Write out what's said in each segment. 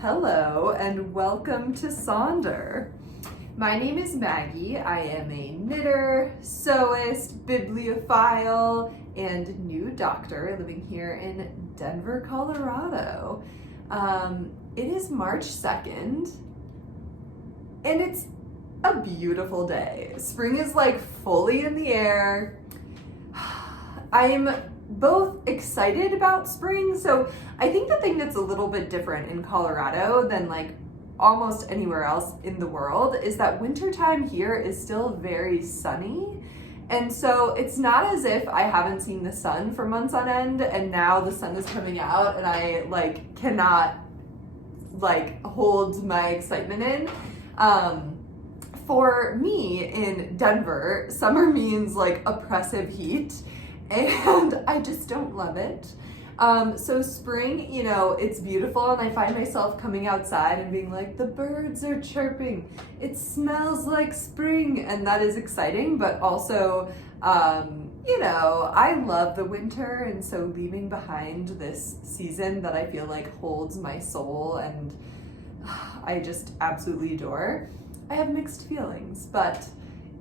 Hello and welcome to Sonder. My name is Maggie. I am a knitter, sewist, bibliophile, and new doctor living here in Denver, Colorado. It is March 2nd and it's a beautiful day. Spring is like fully in the air. I'm both excited about spring. So I think the thing that's a little bit different in Colorado than like almost anywhere else in the world is that wintertime here is still very sunny. And so it's not as if I haven't seen the sun for months on end and now the sun is coming out and I like cannot like hold my excitement in. For me in Denver, summer means like oppressive heat. And I just don't love it. So spring, you know, it's beautiful and I find myself coming outside and being like, the birds are chirping. It smells like spring, and that is exciting, but also, you know, I love the winter, and so leaving behind this season that I feel like holds my soul and I just absolutely adore, I have mixed feelings, but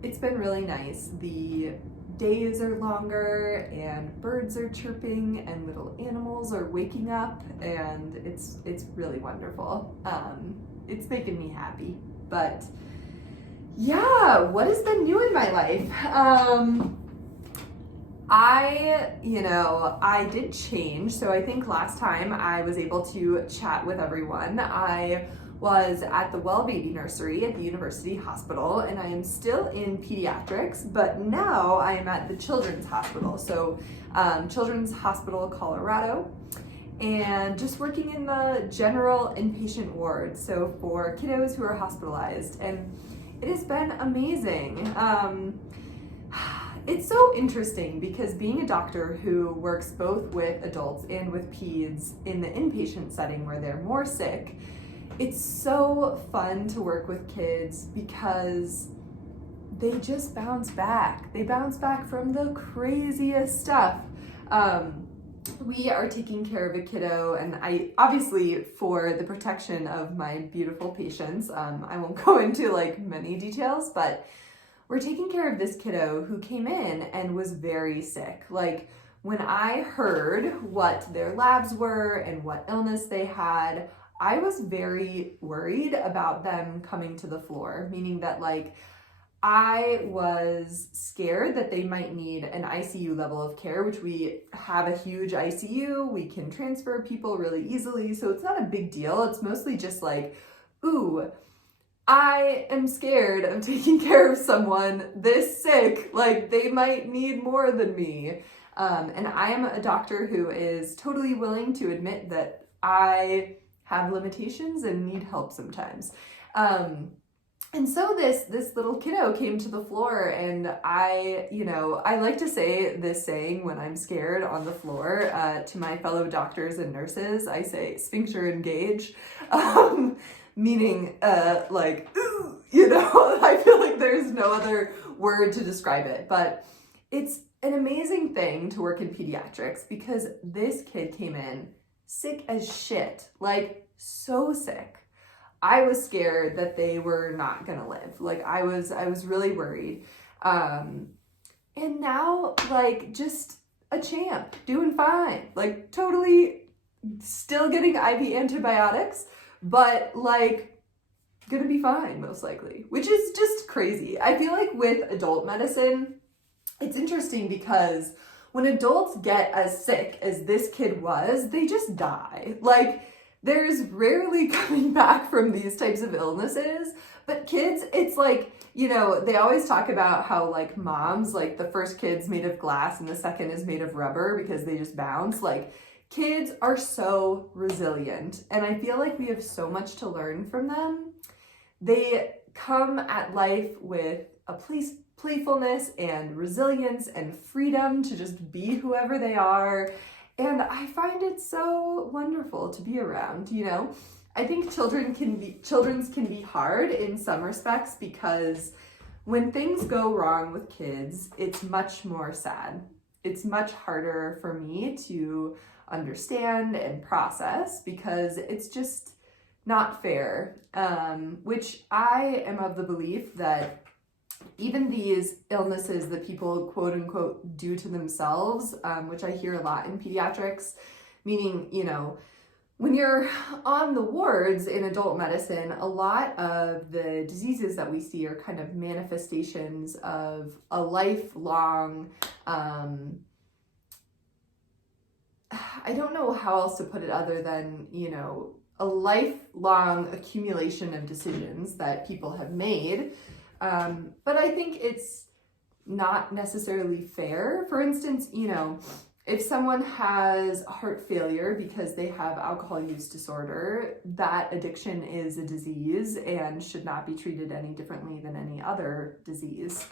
it's been really nice. The days are longer and birds are chirping and little animals are waking up, and it's really wonderful. It's making me happy. But yeah, what has been new in my life? I did change. So I think last time I was able to chat with everyone. I was at the Well Baby Nursery at the University Hospital, and I am still in pediatrics, but now I am at the Children's Hospital, so Children's Hospital Colorado, and just working in the general inpatient ward, so for kiddos who are hospitalized, and it has been amazing. It's so interesting because being a doctor who works both with adults and with peds in the inpatient setting where they're more sick, it's so fun to work with kids because they just bounce back. They bounce back from the craziest stuff. We are taking care of a kiddo, and I obviously, for the protection of my beautiful patients, I won't go into like many details, but we're taking care of this kiddo who came in and was very sick. Like when I heard what their labs were and what illness they had, I was very worried about them coming to the floor, meaning that like I was scared that they might need an ICU level of care, which we have a huge ICU. We can transfer people really easily, so it's not a big deal. It's mostly just like, ooh, I am scared of taking care of someone this sick. Like they might need more than me. And I am a doctor who is totally willing to admit that I have limitations and need help sometimes. And so this little kiddo came to the floor, and I like to say this saying when I'm scared on the floor to my fellow doctors and nurses. I say sphincter engage, meaning like, ooh, I feel like there's no other word to describe it, but it's an amazing thing to work in pediatrics because this kid came in sick as shit, like so sick. I was scared that they were not gonna live. Like I was really worried. And now like just a champ, doing fine, like totally still getting IV antibiotics, but like gonna be fine most likely, which is just crazy. I feel like with adult medicine, it's interesting because when adults get as sick as this kid was, they just die. Like, there's rarely coming back from these types of illnesses, but kids, it's like, they always talk about how like moms, like the first kid's made of glass and the second is made of rubber because they just bounce. Like, kids are so resilient, and I feel like we have so much to learn from them. They come at life with a playfulness and resilience and freedom to just be whoever they are. And I find it so wonderful to be around, I think children's can be hard in some respects because when things go wrong with kids, it's much more sad. It's much harder for me to understand and process because it's just not fair, which I am of the belief that even these illnesses that people quote unquote do to themselves, which I hear a lot in pediatrics, meaning, you know, when you're on the wards in adult medicine, a lot of the diseases that we see are kind of manifestations of a lifelong, I don't know how else to put it other than, you know, a lifelong accumulation of decisions that people have made. But I think it's not necessarily fair. For instance, you know, if someone has heart failure because they have alcohol use disorder, that addiction is a disease and should not be treated any differently than any other disease.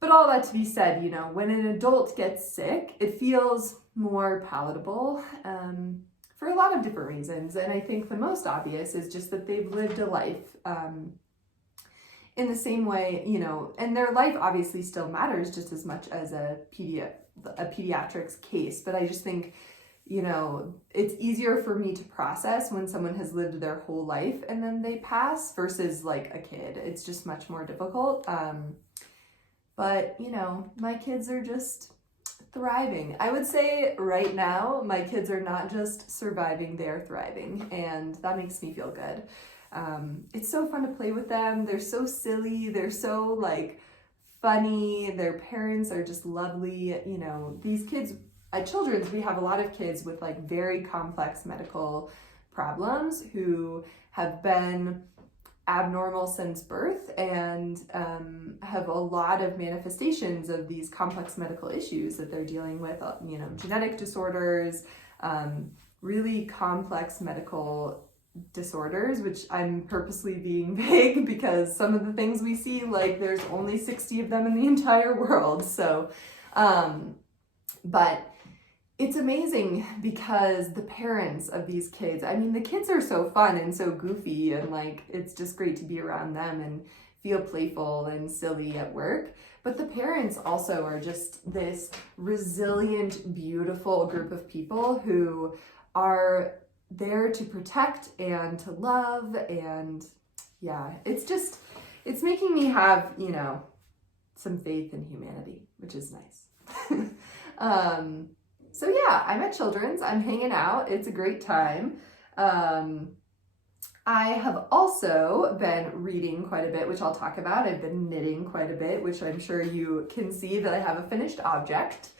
But all that to be said, you know, when an adult gets sick, it feels more palatable for a lot of different reasons. And I think the most obvious is just that they've lived a life in the same way, you know, and their life obviously still matters just as much as a pediatrics case. But I just think, you know, it's easier for me to process when someone has lived their whole life and then they pass versus like a kid. It's just much more difficult. But, you know, my kids are just thriving. I would say right now, my kids are not just surviving, they're thriving. And that makes me feel good. It's so fun to play with them. They're so silly. They're so like funny. Their parents are just lovely. You know, these kids at Children's, we have a lot of kids with like very complex medical problems who have been abnormal since birth and have a lot of manifestations of these complex medical issues that they're dealing with, you know, genetic disorders, really complex medical disorders, which I'm purposely being vague because some of the things we see, like there's only 60 of them in the entire world. So, but it's amazing because the parents of these kids, I mean, the kids are so fun and so goofy and like, it's just great to be around them and feel playful and silly at work. But the parents also are just this resilient, beautiful group of people who are there to protect and to love. And yeah, it's making me have, you know, some faith in humanity, which is nice. So yeah, I'm at Children's, I'm hanging out, it's a great time. I have also been reading quite a bit, which I'll talk about. I've been knitting quite a bit, which I'm sure you can see that I have a finished object.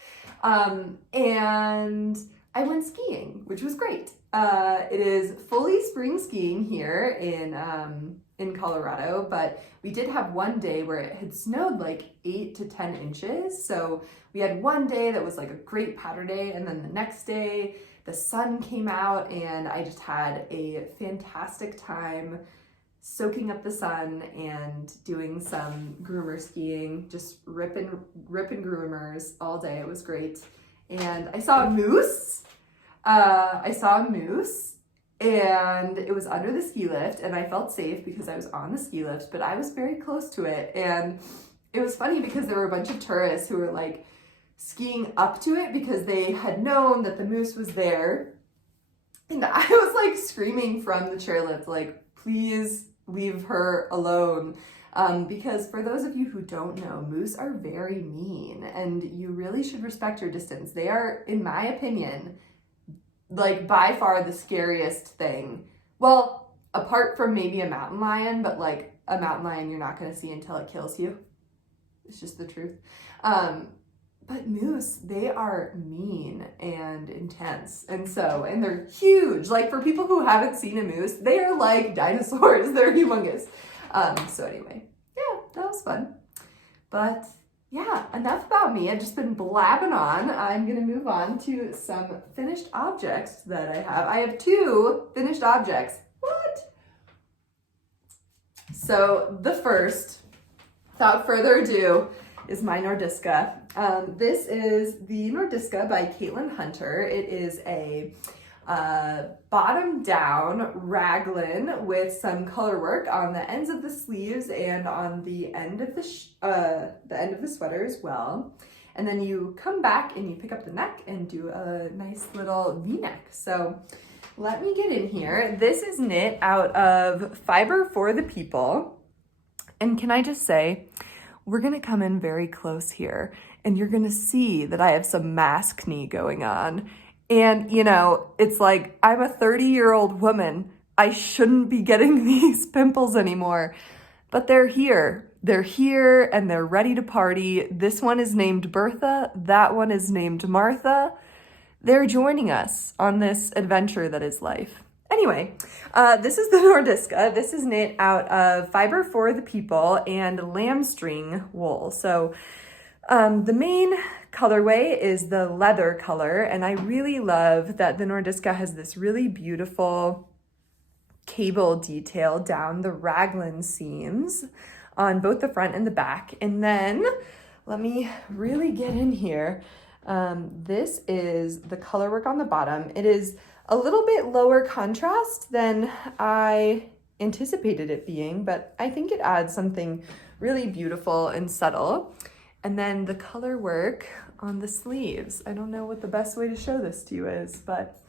And I went skiing, which was great. It is fully spring skiing here in Colorado, but we did have one day where it had snowed like 8 to 10 inches. So we had one day that was like a great powder day, and then the next day the sun came out and I just had a fantastic time soaking up the sun and doing some groomer skiing, just ripping groomers all day. It was great. And I saw a moose. And it was under the ski lift, and I felt safe because I was on the ski lift, but I was very close to it. And it was funny because there were a bunch of tourists who were like skiing up to it because they had known that the moose was there. And I was like screaming from the chairlift, like, please leave her alone. Because for those of you who don't know, moose are very mean and you really should respect your distance. They are, in my opinion, like by far the scariest thing. Well, apart from maybe a mountain lion, but like a mountain lion you're not going to see until it kills you. It's just the truth. But moose, they are mean and intense. And they're huge. Like for people who haven't seen a moose, they are like dinosaurs. They're humongous. So anyway, yeah, that was fun. But yeah, enough about me. I've just been blabbing on. I'm going to move on to some finished objects that I have. I have 2 finished objects. What? So the first, without further ado, is my Nordiska. This is the Nordiska by Caitlin Hunter. It is a bottom down raglan with some color work on the ends of the sleeves and on the end of the sweater as well. And then you come back and you pick up the neck and do a nice little V-neck. So let me get in here. This is knit out of Fiber for the People. And can I just say, we're gonna come in very close here and you're gonna see that I have some mask knee going on. And you know, it's like, I'm a 30-year-old woman. I shouldn't be getting these pimples anymore, but they're here. They're here and they're ready to party. This one is named Bertha. That one is named Martha. They're joining us on this adventure that is life. Anyway, this is the Nordiska. This is knit out of Fiber for the People and Lambstring wool. So the main colorway is the leather color, and I really love that the Nordiska has this really beautiful cable detail down the raglan seams on both the front and the back. And then let me really get in here. This is the color work on the bottom. It is a little bit lower contrast than I anticipated it being, but I think it adds something really beautiful and subtle. And then the color work on the sleeves. I don't know what the best way to show this to you is, but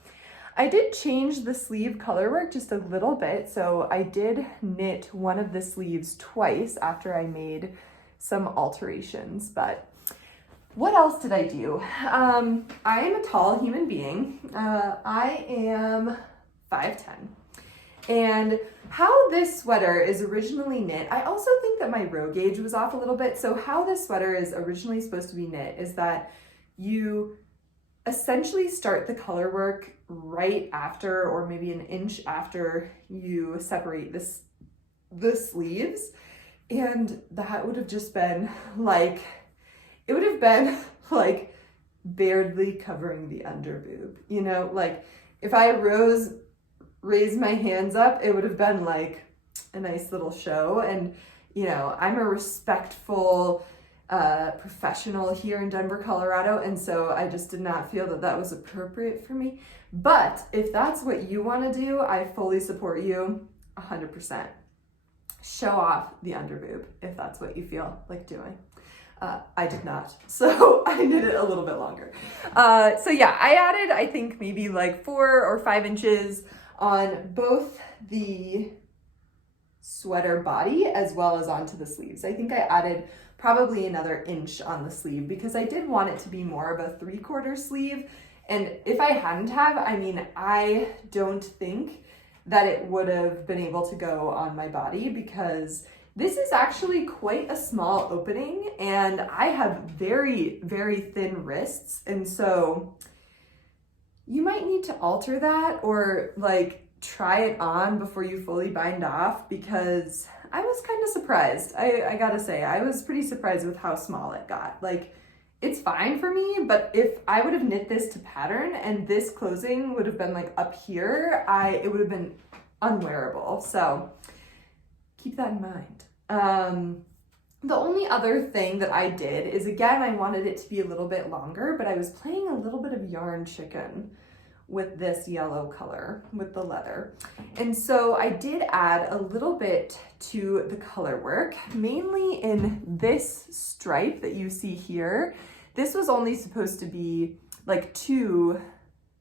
I did change the sleeve color work just a little bit. So I did knit one of the sleeves twice after I made some alterations, but what else did I do? I am a tall human being. I am 5'10". And how this sweater is originally knit, I also think that my row gauge was off a little bit. So how this sweater is originally supposed to be knit is that you essentially start the color work right after, or maybe an inch after you separate the sleeves. And that would have just been like, it would have been like barely covering the under boob, you know, like if I raised my hands up, it would have been like a nice little show. And, you know, I'm a respectful professional here in Denver, Colorado. And so I just did not feel that that was appropriate for me. But if that's what you want to do, I fully support you 100%. Show off the under boob if that's what you feel like doing. I did not, so I knit it a little bit longer. So yeah, I added, I think maybe like 4 or 5 inches on both the sweater body as well as onto the sleeves. I think I added probably another inch on the sleeve because I did want it to be more of a 3/4 sleeve. And if I hadn't have, I mean, I don't think that it would have been able to go on my body because this is actually quite a small opening and I have very, very thin wrists. And so you might need to alter that or like try it on before you fully bind off because I was kind of surprised. I gotta say, I was pretty surprised with how small it got. Like, it's fine for me, but if I would have knit this to pattern and this closing would have been like up here, it would have been unwearable. So keep that in mind. The only other thing that I did is, again, I wanted it to be a little bit longer, but I was playing a little bit of yarn chicken with this yellow color, with the leather. And so I did add a little bit to the color work, mainly in this stripe that you see here. This was only supposed to be like 2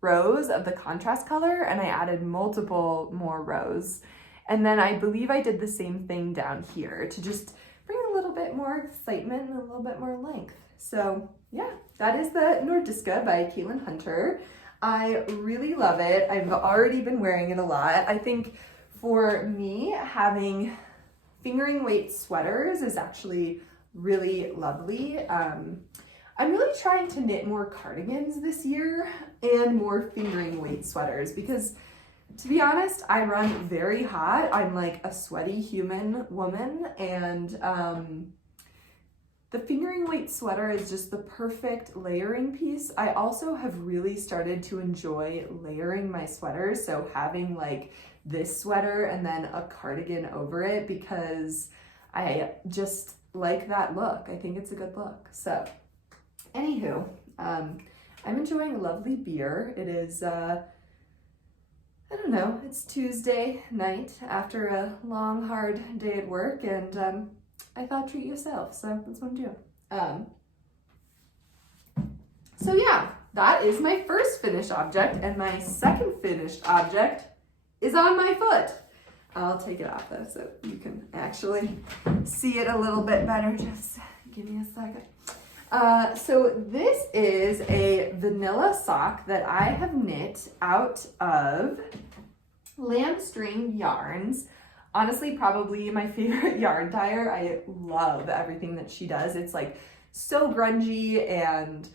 rows of the contrast color, and I added multiple more rows. And then I believe I did the same thing down here to just bring a little bit more excitement and a little bit more length. So yeah, that is the Nordiska by Caitlin Hunter. I really love it. I've already been wearing it a lot. I think for me, having fingering weight sweaters is actually really lovely. I'm really trying to knit more cardigans this year and more fingering weight sweaters because, to be honest, I run very hot. I'm like a sweaty human woman, and the fingering weight sweater is just the perfect layering piece. I also have really started to enjoy layering my sweaters, so having like this sweater and then a cardigan over it because I just like that look. I think it's a good look. So anywho, I'm enjoying a lovely beer. It is I don't know, it's Tuesday night after a long, hard day at work, and I thought treat yourself, so that's what I'm doing. So yeah, that is my first finished object, and my second finished object is on my foot. I'll take it off though so you can actually see it a little bit better. Just give me a second. So this is a vanilla sock that I have knit out of Lambstring yarns. Honestly, probably my favorite yarn dyer. I love everything that she does. It's like so grungy and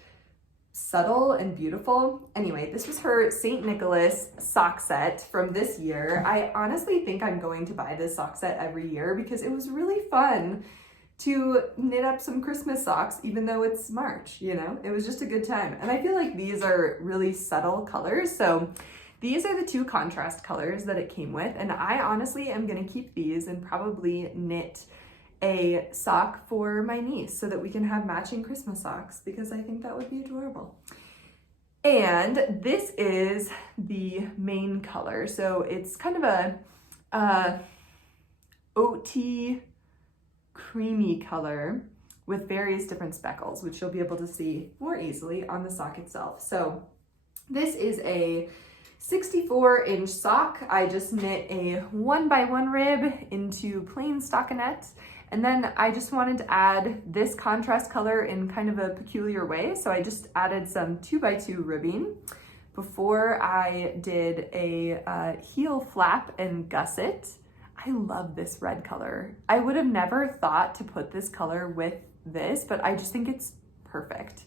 subtle and beautiful. Anyway, this was her St. Nicholas sock set from this year. I honestly think I'm going to buy this sock set every year because it was really fun to knit up some Christmas socks, even though it's March, you know? It was just a good time. And I feel like these are really subtle colors. So these are the two contrast colors that it came with. And I honestly am gonna keep these and probably knit a sock for my niece so that we can have matching Christmas socks because I think that would be adorable. And this is the main color. So it's kind of a oaty, creamy color with various different speckles, which you'll be able to see more easily on the sock itself. So this is a 64-inch sock. I just knit a 1x1 rib into plain stockinette, and then I just wanted to add this contrast color in kind of a peculiar way. So I just added some 2x2 ribbing before I did a heel flap and gusset. I love this red color. I would have never thought to put this color with this, but I just think it's perfect.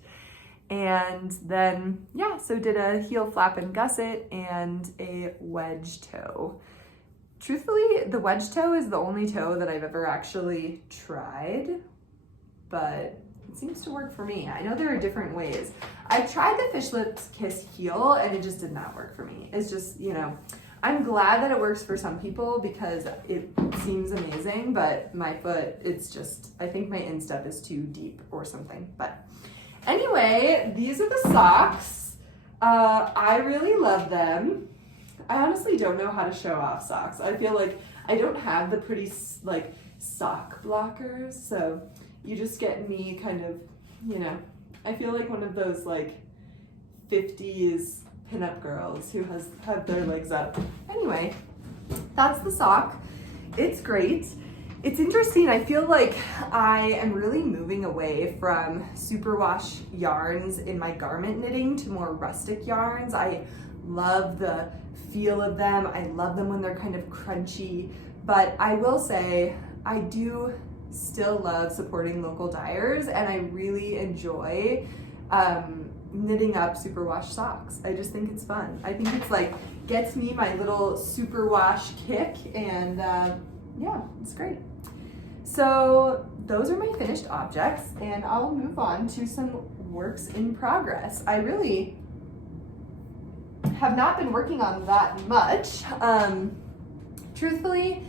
And then, yeah, so did a heel flap and gusset and a wedge toe. Truthfully, the wedge toe is the only toe that I've ever actually tried, but it seems to work for me. I know there are different ways. I tried the Fish Lips Kiss heel and it just did not work for me. It's just, you know, I'm glad that it works for some people because it seems amazing, but my foot, it's just, I think my instep is too deep or something. But anyway, these are the socks. I really love them. I honestly don't know how to show off socks. I feel like I don't have the pretty like sock blockers, so you just get me kind of, you know, I feel like one of those like 50s pinup girls who have their legs up. Anyway, that's the sock. It's great. It's interesting. I feel like I am really moving away from superwash yarns in my garment knitting to more rustic yarns. I love the feel of them. I love them when they're kind of crunchy, but I will say I do still love supporting local dyers, and I really enjoy knitting up superwash socks. I just think it's fun. I think it's like gets me my little superwash kick, and yeah, it's great. So those are my finished objects, and I'll move on to some works in progress. I really have not been working on that much. Truthfully,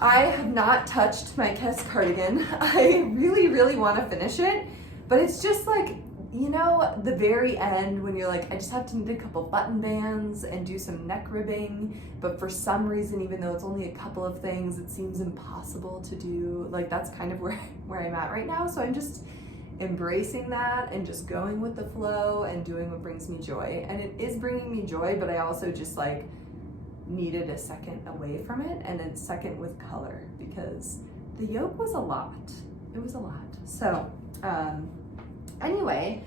I have not touched my Kiss cardigan. I really, really want to finish it, but it's just like, you know, the very end when you're like, I just have to knit a couple button bands and do some neck ribbing, but for some reason, even though it's only a couple of things, it seems impossible to do. Like, that's kind of where I'm at right now. So I'm just embracing that and just going with the flow and doing what brings me joy. And it is bringing me joy, but I also just like needed a second away from it and a second with color because the yoke was a lot. It was a lot. So, anyway,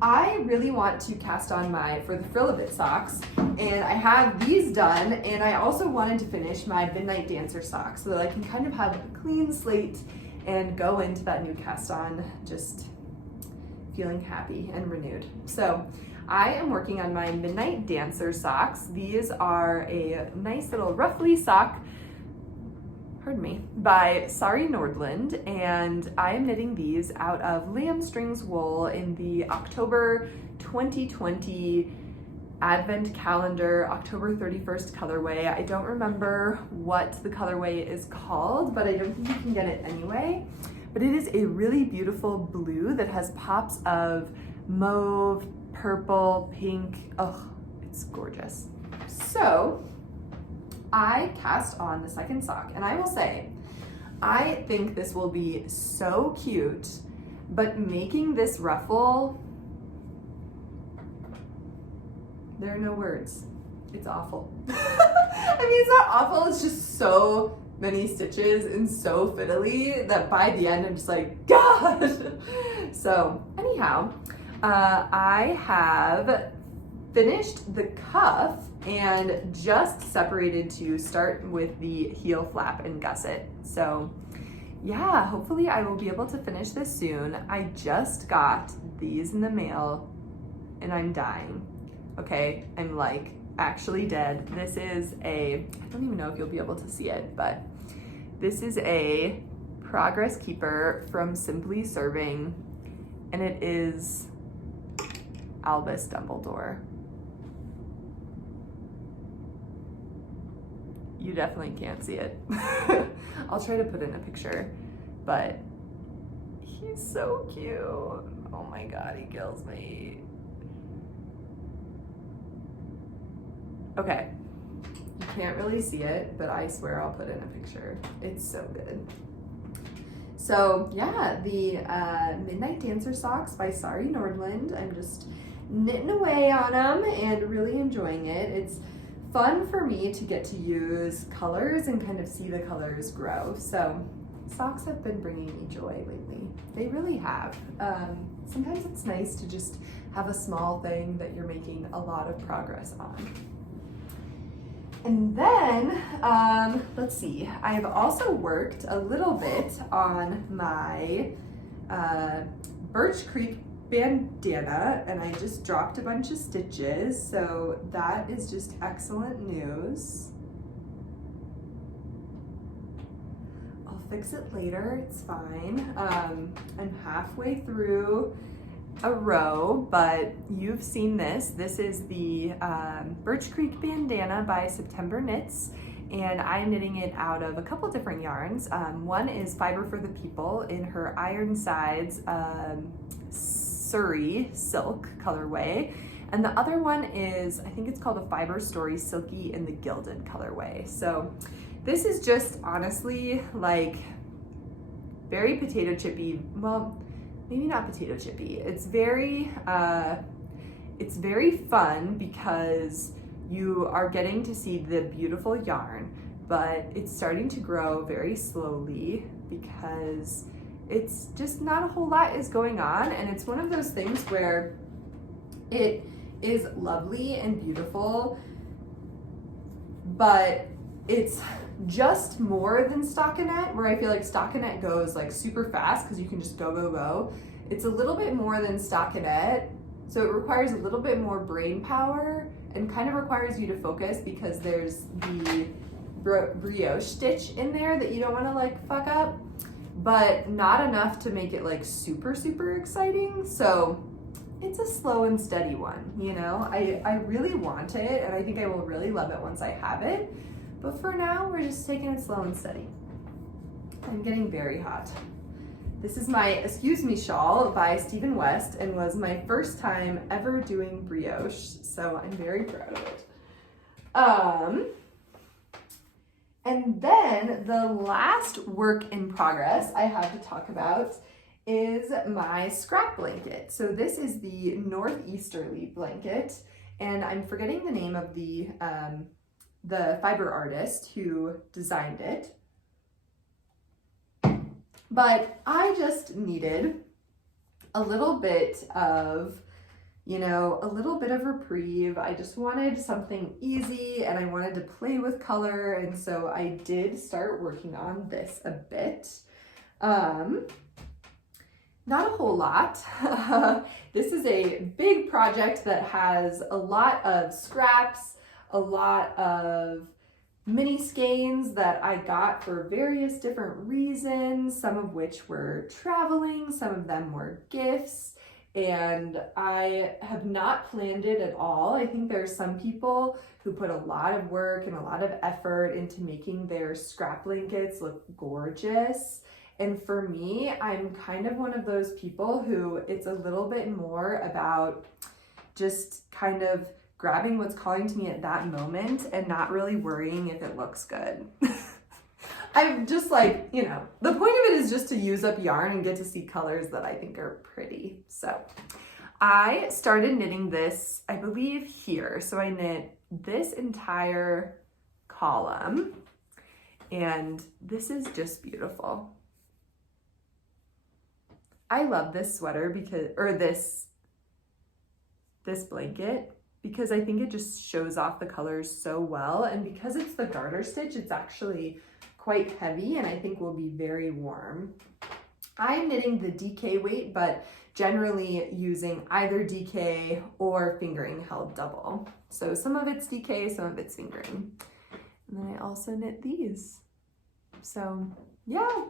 I really want to cast on for the Frill-A-Bit socks, and I have these done, and I also wanted to finish my Midnight Dancer socks so that I can kind of have a clean slate and go into that new cast on just feeling happy and renewed. So I am working on my Midnight Dancer socks. These are a nice little roughly sock, pardon me, by Sari Nordland, and I am knitting these out of Lambstrings wool in the October 2020 Advent Calendar October 31st colorway. I don't remember what the colorway is called, but I don't think you can get it anyway. But it is a really beautiful blue that has pops of mauve, purple, pink. Oh, it's gorgeous. So I cast on the second sock, and I will say, I think this will be so cute, but making this ruffle There are no words. It's awful. I mean, it's not awful, it's just so many stitches and so fiddly that by the end I'm just like, God! So anyhow, I have finished the cuff and just separated to start with the heel flap and gusset. So yeah, hopefully I will be able to finish this soon. I just got these in the mail and I'm dying. Okay, I'm like actually dead. This is I don't even know if you'll be able to see it, but this is a progress keeper from Simply Serving, and it is Albus Dumbledore. You definitely can't see it. I'll try to put in a picture, but he's so cute. Oh my God, he kills me. Okay, you can't really see it, but I swear I'll put in a picture. It's so good. So yeah, the Midnight Dancer socks by Sari Nordland. I'm just knitting away on them and really enjoying it. It's fun for me to get to use colors and kind of see the colors grow. So socks have been bringing me joy lately. They really have. Sometimes it's nice to just have a small thing that you're making a lot of progress on. And then, let's see, I have also worked a little bit on my Birch Creek bandana, and I just dropped a bunch of stitches, so that is just excellent news. I'll fix it later, it's fine. I'm halfway through a row, but you've seen this. This is the Birch Creek bandana by September Knits, and I'm knitting it out of a couple different yarns. One is Fiber for the People in her Ironsides Surrey silk colorway, and the other one is, I think it's called a Fiber Story Silky in the Gilded colorway. So this is just honestly like very potato chippy. Well, maybe not potato chippy. It's very fun because you are getting to see the beautiful yarn, but it's starting to grow very slowly because it's just not a whole lot is going on, and it's one of those things where it is lovely and beautiful, but it's just more than stockinette, where I feel like stockinette goes like super fast because you can just go, go, go. It's a little bit more than stockinette, so it requires a little bit more brain power and kind of requires you to focus because there's the brioche stitch in there that you don't want to like fuck up, but not enough to make it like super, super exciting. So it's a slow and steady one, you know? I really want it, and I think I will really love it once I have it. But for now, we're just taking it slow and steady. I'm getting very hot. This is my Excuse Me shawl by Stephen West and was my first time ever doing brioche, so I'm very proud of it. And then the last work in progress I have to talk about is my scrap blanket. So this is the Northeasterly blanket, and I'm forgetting the name of the fiber artist who designed it. But I just needed a little bit of, you know, a little bit of reprieve. I just wanted something easy and I wanted to play with color, and so I did start working on this a bit. Not a whole lot. This is a big project that has a lot of scraps, a lot of mini skeins that I got for various different reasons, some of which were traveling, some of them were gifts, and I have not planned it at all. I think there are some people who put a lot of work and a lot of effort into making their scrap blankets look gorgeous. And for me, I'm kind of one of those people who it's a little bit more about just kind of grabbing what's calling to me at that moment and not really worrying if it looks good. I'm just like, you know, the point of it is just to use up yarn and get to see colors that I think are pretty. So I started knitting this, I believe, here. So I knit this entire column, and this is just beautiful. I love this sweater because, or this blanket, because I think it just shows off the colors so well. And because it's the garter stitch, it's actually quite heavy and I think will be very warm. I'm knitting the DK weight, but generally using either DK or fingering held double. So some of it's DK, some of it's fingering. And then I also knit these. So yeah,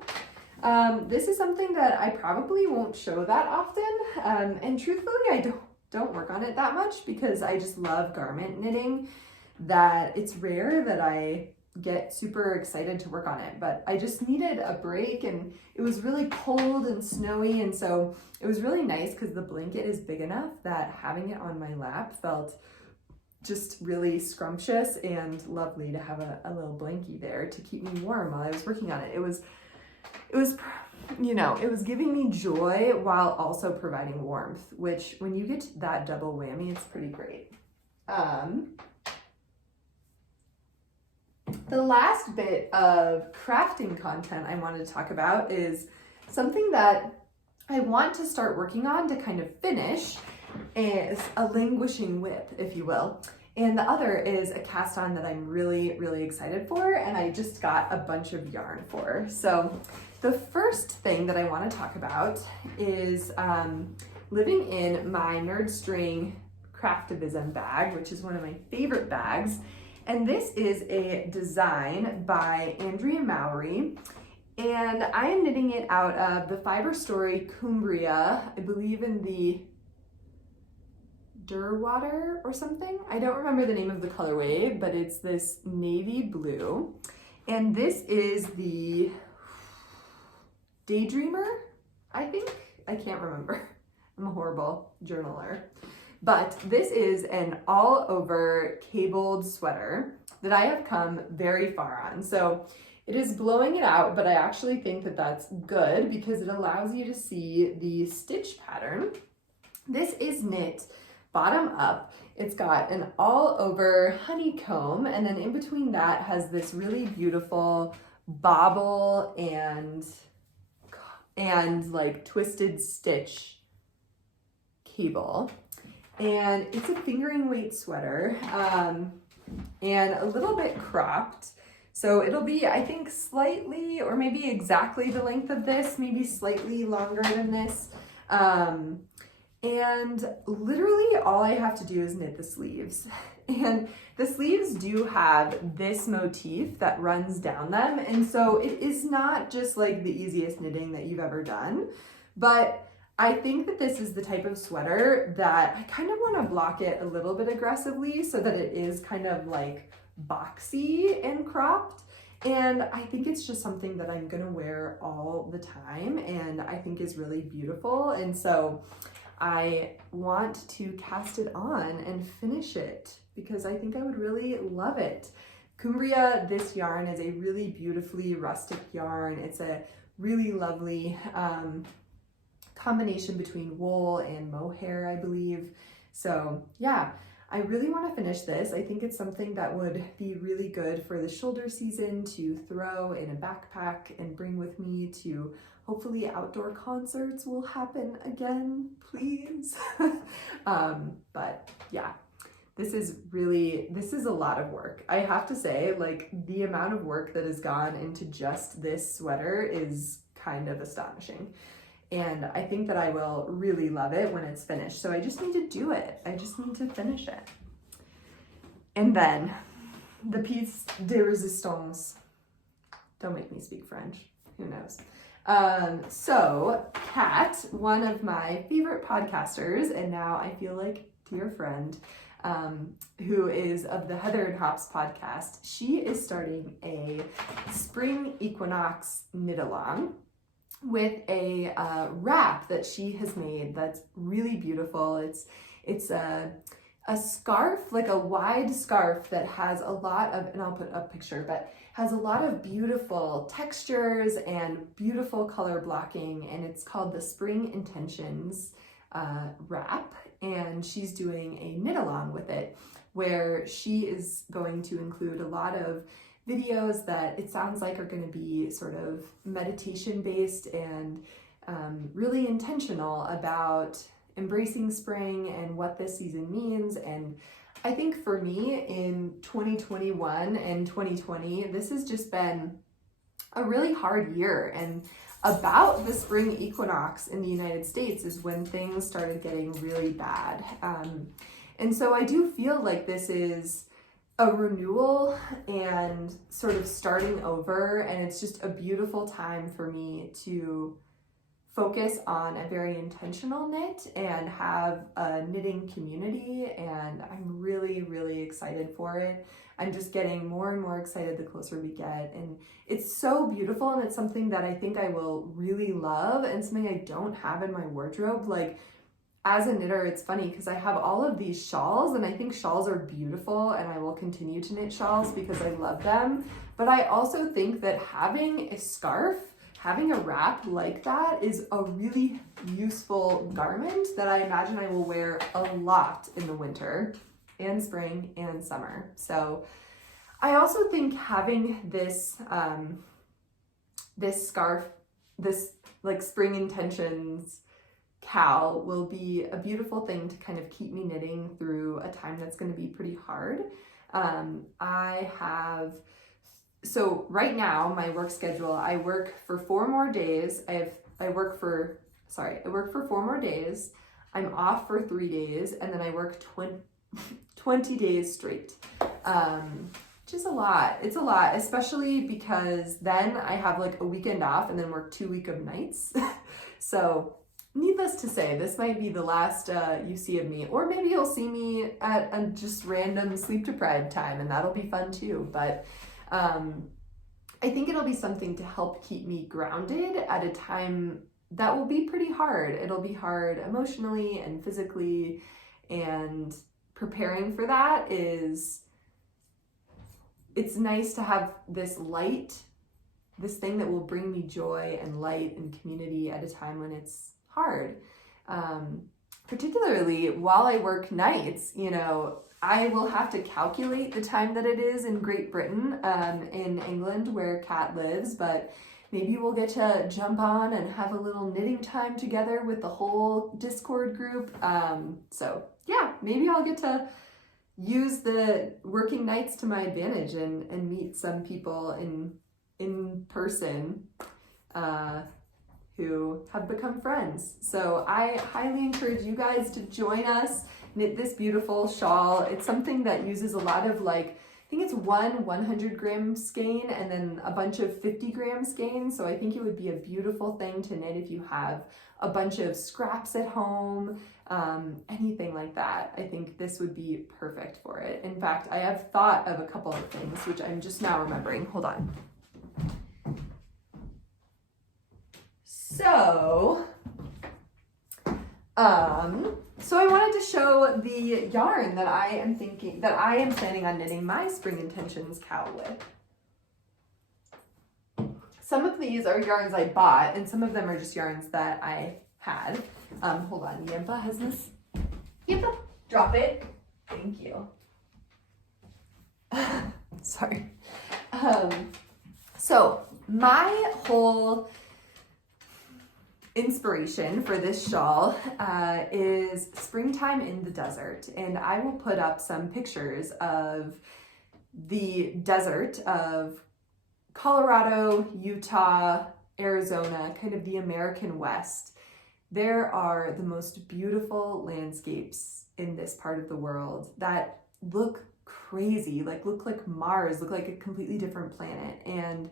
this is something that I probably won't show that often. And truthfully, I don't work on it that much because I just love garment knitting, that it's rare that I get super excited to work on it, but I just needed a break, and it was really cold and snowy, and so it was really nice because the blanket is big enough that having it on my lap felt just really scrumptious and lovely to have a little blankie there to keep me warm while I was working on it. It was, you know, it was giving me joy while also providing warmth, which when you get that double whammy, it's pretty great. The last bit of crafting content I wanted to talk about is something that I want to start working on to kind of finish, is a languishing whip, if you will. And the other is a cast on that I'm really, really excited for, and I just got a bunch of yarn for. So the first thing that I want to talk about is living in my Nerd String Craftivism bag, which is one of my favorite bags. And this is a design by Andrea Mowry, and I am knitting it out of the Fiber Story Cumbria, I believe in the Durwater or something. I don't remember the name of the colorway, but it's this navy blue. And this is the Daydreamer, I think. I can't remember. I'm a horrible journaler. But this is an all over cabled sweater that I have come very far on. So it is blowing it out, but I actually think that that's good because it allows you to see the stitch pattern. This is knit bottom up. It's got an all over honeycomb, and then in between that has this really beautiful bobble and like twisted stitch cable. And it's a fingering weight sweater, and a little bit cropped. So it'll be, I think, slightly or maybe exactly the length of this, maybe slightly longer than this. And literally all I have to do is knit the sleeves. And the sleeves do have this motif that runs down them. And so it is not just like the easiest knitting that you've ever done, but I think that this is the type of sweater that I kind of want to block it a little bit aggressively so that it is kind of like boxy and cropped. And I think it's just something that I'm going to wear all the time and I think is really beautiful. And so I want to cast it on and finish it because I think I would really love it. Cumbria, this yarn is a really beautifully rustic yarn. It's a really lovely combination between wool and mohair, I believe. So yeah, I really want to finish this. I think it's something that would be really good for the shoulder season to throw in a backpack and bring with me to hopefully outdoor concerts will happen again, please. But yeah, this is a lot of work. I have to say, like, the amount of work that has gone into just this sweater is kind of astonishing. And I think that I will really love it when it's finished. So I just need to do it. I just need to finish it. And then the piece de resistance. Don't make me speak French. Who knows? So Katt, one of my favorite podcasters, and now I feel like dear friend, who is of the Heather and Hops podcast, she is starting a spring equinox knit along with a wrap that she has made that's really beautiful. It's a scarf, like a wide scarf that has a lot of, and I'll put a picture, but has a lot of beautiful textures and beautiful color blocking, and it's called the Spring Intentions wrap, and she's doing a knit along with it, where she is going to include a lot of videos that it sounds like are going to be sort of meditation based and really intentional about embracing spring and what this season means. And I think for me in 2021 and 2020, this has just been a really hard year. And about the spring equinox in the United States is when things started getting really bad. And so I do feel like this is a renewal and sort of starting over, and it's just a beautiful time for me to focus on a very intentional knit and have a knitting community, and I'm really, really excited for it. I'm just getting more and more excited the closer we get, and it's so beautiful, and it's something that I think I will really love and something I don't have in my wardrobe. Like, as a knitter, it's funny because I have all of these shawls, and I think shawls are beautiful, and I will continue to knit shawls because I love them. But I also think that having a scarf, having a wrap like that is a really useful garment that I imagine I will wear a lot in the winter and spring and summer. So I also think having this this scarf, this like spring intentions cowl will be a beautiful thing to kind of keep me knitting through a time that's going to be pretty hard. So right now, my work schedule, I work for 4 more days. I work for 4 more days. I'm off for 3 days, and then I work 20 days straight. Which is a lot. It's a lot, especially because then I have like a weekend off and then work 2 weeks of nights. So needless to say, this might be the last you see of me, or maybe you'll see me at a just random sleep deprived time, and that'll be fun too. But I think it'll be something to help keep me grounded at a time that will be pretty hard. It'll be hard emotionally and physically, and preparing for that it's nice to have this light, this thing that will bring me joy and light and community at a time when it's hard. Particularly while I work nights, I will have to calculate the time that it is in Great Britain, in England where Katt lives, but maybe we'll get to jump on and have a little knitting time together with the whole Discord group. So yeah, maybe I'll get to use the working nights to my advantage and meet some people in person who have become friends. So I highly encourage you guys to join us, knit this beautiful shawl. It's something that uses a lot of I think it's one 100-gram skein and then a bunch of 50-gram skeins. So I think it would be a beautiful thing to knit if you have a bunch of scraps at home, anything like that. I think this would be perfect for it. In fact, I have thought of a couple of things, which I'm just now remembering. Hold on. So I wanted to show the yarn that I am planning on knitting my Spring Intentions cowl with. Some of these are yarns I bought, and some of them are just yarns that I had. Hold on, Yampa has this. Yampa, drop it. Thank you. Sorry. So my whole inspiration for this shawl is springtime in the desert, and I will put up some pictures of the desert of Colorado, Utah, Arizona, kind of the American West. There are the most beautiful landscapes in this part of the world that look crazy, look like Mars, look like a completely different planet. And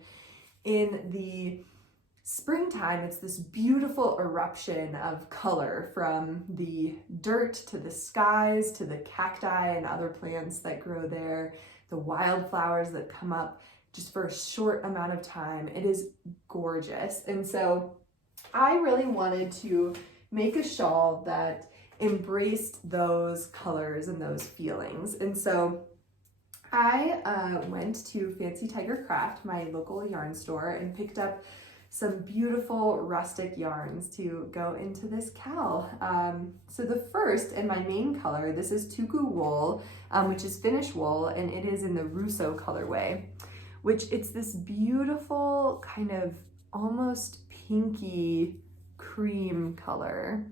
in the springtime, it's this beautiful eruption of color, from the dirt to the skies to the cacti and other plants that grow there, the wildflowers that come up just for a short amount of time. It is gorgeous. And so I really wanted to make a shawl that embraced those colors and those feelings. And so I went to Fancy Tiger Craft, my local yarn store, and picked up some beautiful rustic yarns to go into this cowl. So the first and my main color, this is Tuku wool, which is Finnish wool, and it is in the Russo colorway, which it's this beautiful kind of almost pinky cream color.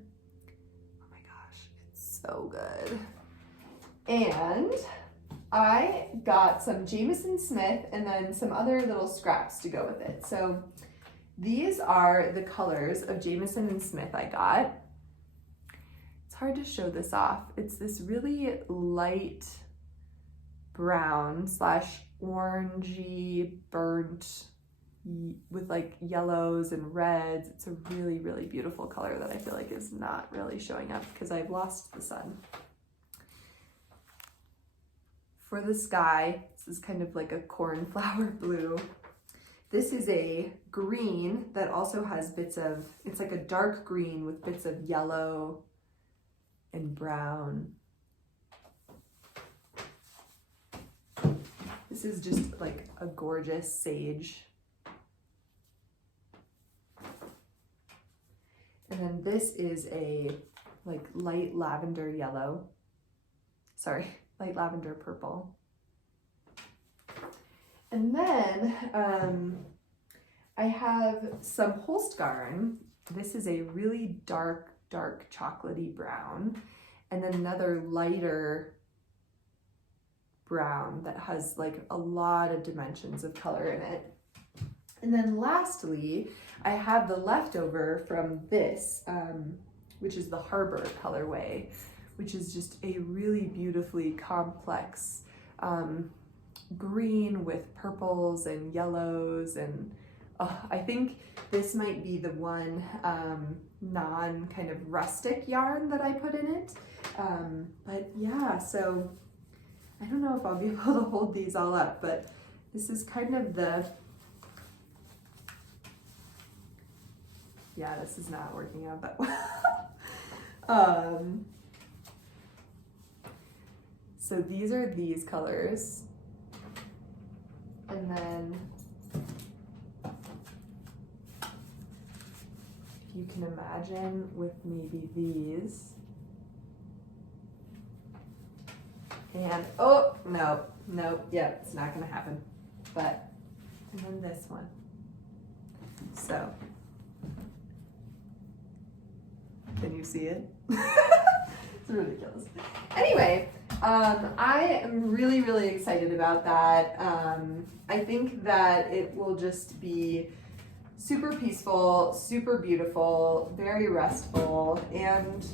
Oh my gosh, it's so good. And I got some Jamieson Smith and then some other little scraps to go with it. So these are the colors of Jamieson and Smith I got. It's hard to show this off. It's this really light brown / orangey burnt with like yellows and reds. It's a really, really beautiful color that I feel like is not really showing up because I've lost the sun. For the sky, this is kind of like a cornflower blue. This is a green that also has bits of, it's like a dark green with bits of yellow and brown. This is just like a gorgeous sage. And then this is a like light lavender yellow. Sorry, light lavender purple. And then I have some Holstgarn. This is a really dark chocolatey brown, and then another lighter brown that has like a lot of dimensions of color in it. And then lastly, I have the leftover from this, which is the Harbor colorway, which is just a really beautifully complex green with purples and yellows, and I think this might be the one non kind of rustic yarn that I put in it. But yeah, so I don't know if I'll be able to hold these all up, but this is kind of the, yeah, this is not working out that well. So these are these colors. And then if you can imagine with maybe these. And oh, no, yeah, it's not gonna happen. But, and then this one. So, can you see it? It's ridiculous. Anyway, I am really, really excited about that. I think that it will just be super peaceful, super beautiful, very restful, and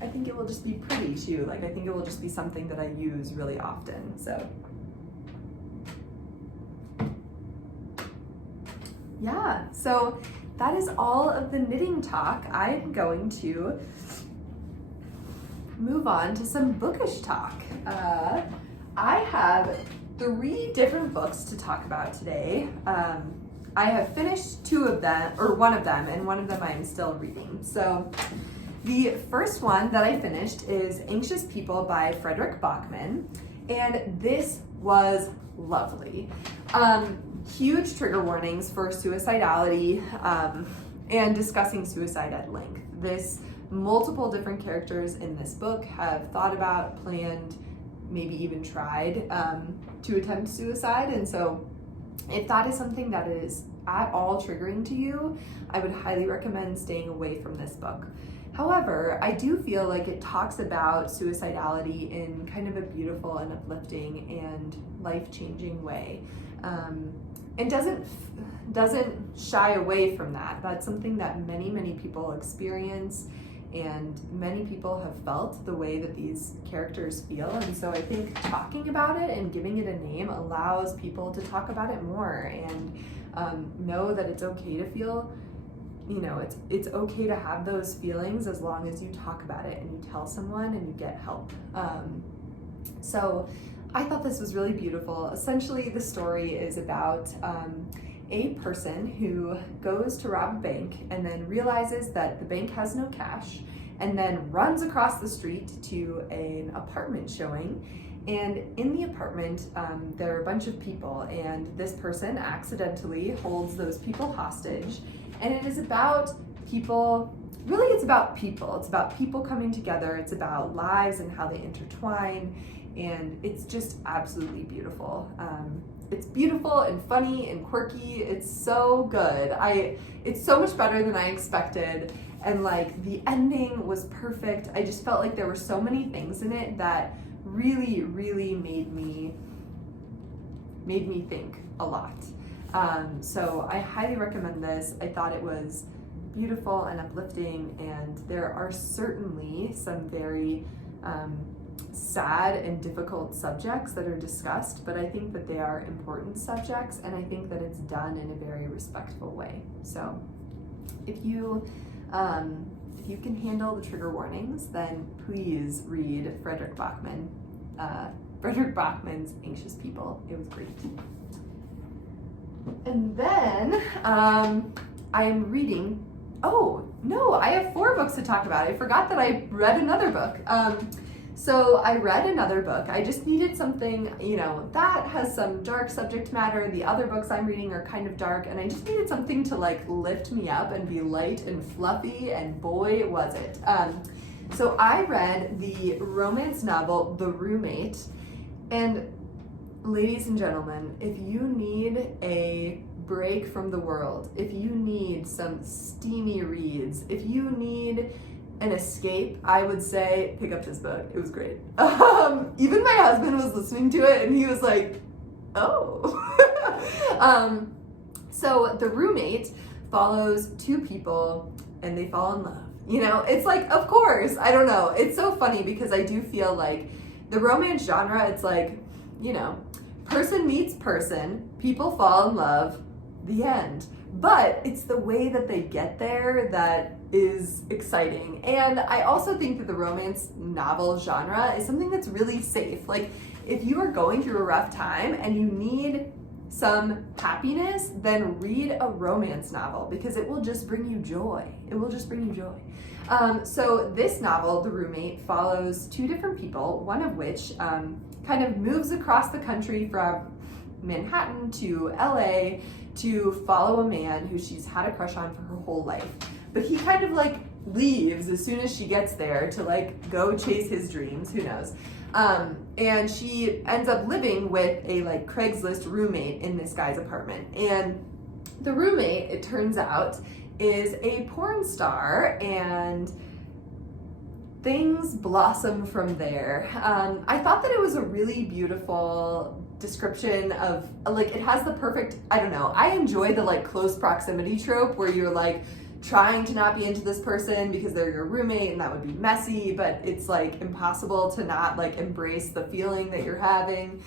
I think it will just be pretty too. Like, I think it will just be something that I use really often, so. Yeah, so that is all of the knitting talk. I'm going to move on to some bookish talk. I have 3 different books to talk about today. I have finished 2 of them, or 1 of them, and 1 of them I am still reading. So the first one that I finished is Anxious People by Frederick Bachmann, and this was lovely. Huge trigger warnings for suicidality and discussing suicide at length. Multiple different characters in this book have thought about, planned, maybe even tried to attempt suicide, and so if that is something that is at all triggering to you, I would highly recommend staying away from this book. However, I do feel like it talks about suicidality in kind of a beautiful and uplifting and life-changing way, and doesn't shy away from that. That's something that many people experience, and many people have felt the way that these characters feel, and so I think talking about it and giving it a name allows people to talk about it more and know that it's okay to feel, it's okay to have those feelings as long as you talk about it and you tell someone and you get help. So I thought this was really beautiful. Essentially, the story is about a person who goes to rob a bank and then realizes that the bank has no cash, and then runs across the street to an apartment showing And in the apartment, there are a bunch of people, and this person accidentally holds those people hostage. And it is about people, really it's about people. It's about people coming together. It's about lives and how they intertwine. And it's just absolutely beautiful. It's beautiful and funny and quirky. It's so good. It's so much better than I expected. And like the ending was perfect. I just felt like there were so many things in it that really, really made me think a lot. So I highly recommend this. I thought it was beautiful and uplifting, and there are certainly some very sad and difficult subjects that are discussed, but I think that they are important subjects, and I think that it's done in a very respectful way. So if you can handle the trigger warnings, then please read Frederick Bachman's Anxious People. It was great. And then I am reading, oh no, I have 4 books to talk about. I forgot that I read another book. So I read another book. I just needed something, that has some dark subject matter. The other books I'm reading are kind of dark, and I just needed something to like lift me up and be light and fluffy, and boy, was it. So I read the romance novel, The Roommate, and ladies and gentlemen, if you need a break from the world, if you need some steamy reads, if you need an escape, I would say pick up this book. It was great. Even my husband was listening to it and he was like, oh. So The Roommate follows 2 people and they fall in love. It's like, of course, I don't know. It's so funny because I do feel like the romance genre, it's like, person meets person, people fall in love, the end. But it's the way that they get there that is exciting. And I also think that the romance novel genre is something that's really safe. Like, if you are going through a rough time and you need some happiness, then read a romance novel because it will just bring you joy. It will just bring you joy. So this novel, The Roommate, follows 2 different people, one of which kind of moves across the country from Manhattan to LA to follow a man who she's had a crush on for her whole life. But he kind of like leaves as soon as she gets there to like go chase his dreams, who knows. And she ends up living with a like Craigslist roommate in this guy's apartment. And the roommate, it turns out, is a porn star, and things blossom from there. I thought that it was a really beautiful description of, like, it has the perfect, I don't know, I enjoy the like close proximity trope where you're like trying to not be into this person because they're your roommate and that would be messy, but it's like impossible to not like embrace the feeling that you're having.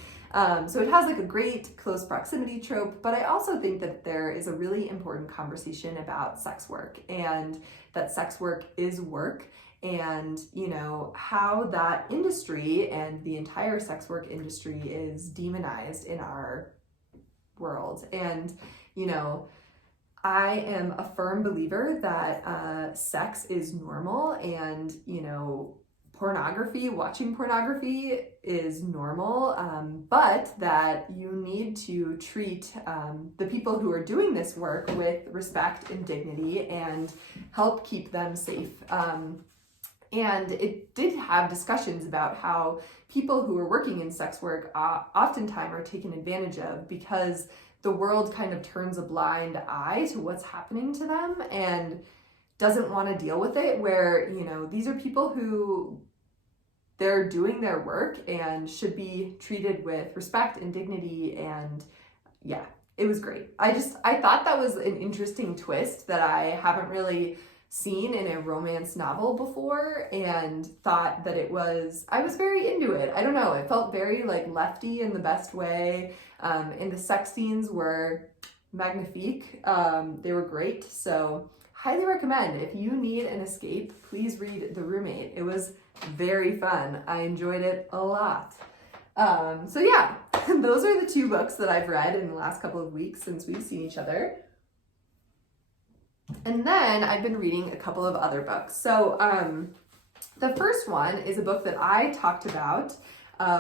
So it has like a great close proximity trope, but I also think that there is a really important conversation about sex work, and that sex work is work, and how that industry and the entire sex work industry is demonized in our world. And I am a firm believer that sex is normal, and watching pornography is normal, but that you need to treat the people who are doing this work with respect and dignity and help keep them safe. And it did have discussions about how people who are working in sex work oftentimes are taken advantage of because the world kind of turns a blind eye to what's happening to them and doesn't want to deal with it, where, these are people who they're doing their work and should be treated with respect and dignity. And yeah, it was great. I thought that was an interesting twist that I haven't really seen in a romance novel before, and thought that I was very into it. I don't know, it felt very like lefty in the best way. And the sex scenes were magnifique. They were great. So highly recommend. If you need an escape, please read The Roommate. It was very fun. I enjoyed it a lot. So yeah, those are the 2 books that I've read in the last couple of weeks since we've seen each other. And then I've been reading a couple of other books. So the first one is a book that I talked about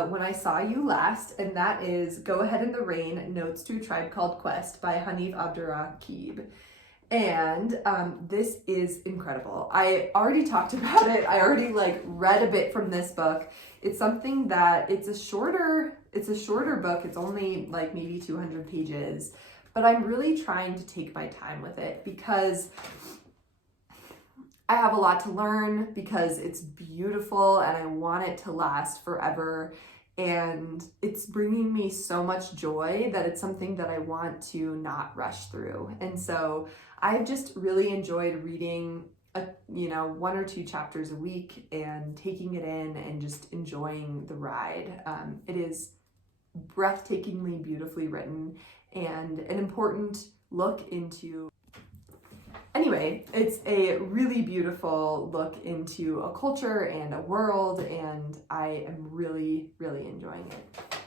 When I Saw You Last, and that is Go Ahead in the Rain, Notes to a Tribe Called Quest by Hanif Abdurraqib. And this is incredible. I already talked about it. I already read a bit from this book. It's something that it's a shorter book. It's only maybe 200 pages, but I'm really trying to take my time with it because I have a lot to learn, because it's beautiful and I want it to last forever. And it's bringing me so much joy that it's something that I want to not rush through. And so I've just really enjoyed reading, 1 or 2 chapters a week and taking it in and just enjoying the ride. It is breathtakingly beautifully written and an important look into... Anyway, it's a really beautiful look into a culture and a world, and I am really, really enjoying it.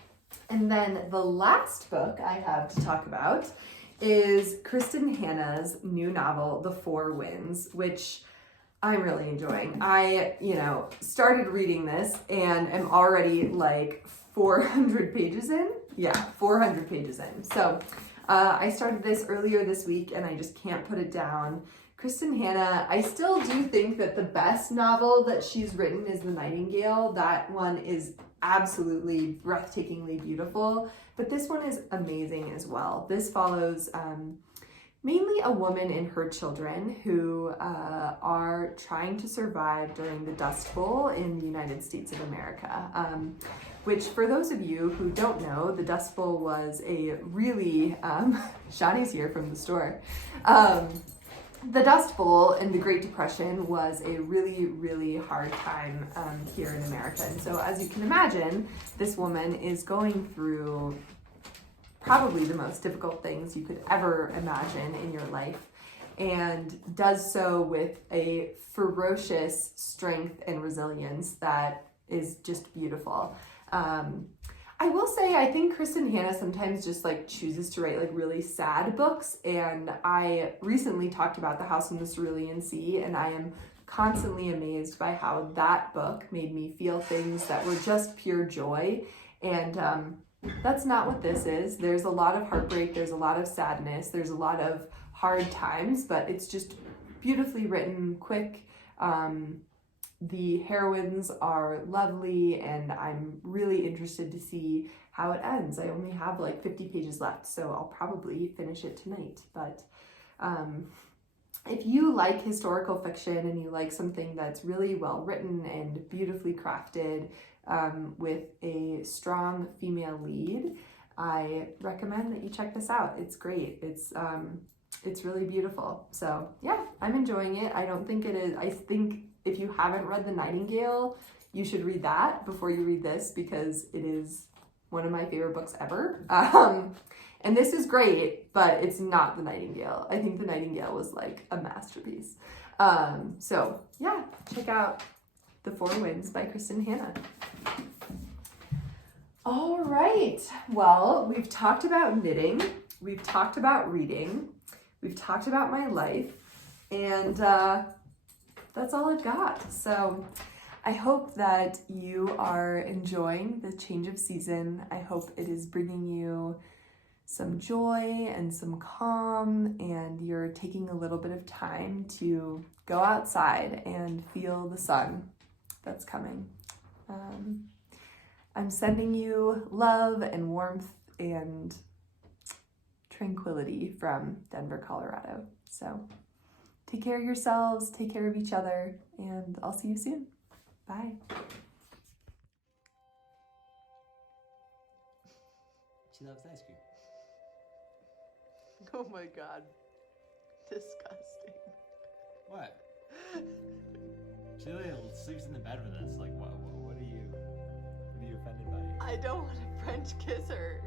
And then the last book I have to talk about is Kristin Hannah's new novel, The Four Winds, which I'm really enjoying. I, started reading this and am already 400 pages in. Yeah, 400 pages in. So I started this earlier this week and I just can't put it down. Kristin Hannah, I still do think that the best novel that she's written is The Nightingale. That one is absolutely breathtakingly beautiful, but this one is amazing as well. This follows mainly a woman and her children who are trying to survive during the Dust Bowl in the United States of America. Which, for those of you who don't know, the Dust Bowl was a really, Shani's here from the store. The Dust Bowl in the Great Depression was a really, really hard time here in America. And so, as you can imagine, this woman is going through probably the most difficult things you could ever imagine in your life, and does so with a ferocious strength and resilience that is just beautiful. I will say, I think Kristin Hannah sometimes just chooses to write really sad books, and I recently talked about The House in the Cerulean Sea, and I am constantly amazed by how that book made me feel things that were just pure joy, and that's not what this is. There's a lot of heartbreak, there's a lot of sadness, there's a lot of hard times, but it's just beautifully written, quick. The heroines are lovely, and I'm really interested to see how it ends. I only have 50 pages left, so I'll probably finish it tonight. But if you like historical fiction and you like something that's really well written and beautifully crafted with a strong female lead, I recommend that you check this out. It's great. It's really beautiful. So yeah, I'm enjoying it. I don't think it is. I think if you haven't read The Nightingale, you should read that before you read this, because it is one of my favorite books ever. And this is great, but it's not The Nightingale. I think The Nightingale was a masterpiece. So yeah, check out The Four Winds by Kristin Hannah. All right, well, we've talked about knitting, we've talked about reading, we've talked about my life, and that's all I've got. So I hope that you are enjoying the change of season. I hope it is bringing you some joy and some calm, and you're taking a little bit of time to go outside and feel the sun that's coming. I'm sending you love and warmth and tranquility from Denver, Colorado. So take care of yourselves, take care of each other, and I'll see you soon. Bye. She loves ice cream. Oh my God. Disgusting. What? She literally sleeps in the bed with us. What are you offended by? I don't want to French kiss her.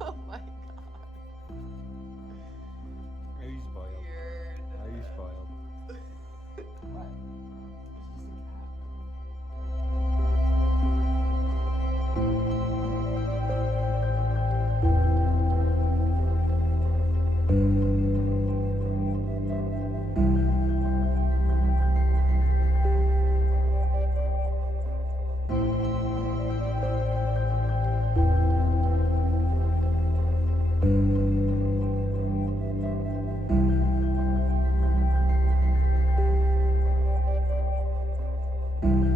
Oh my God. Are you spoiled? Weird. Are you spoiled? What? It's just a cat. you.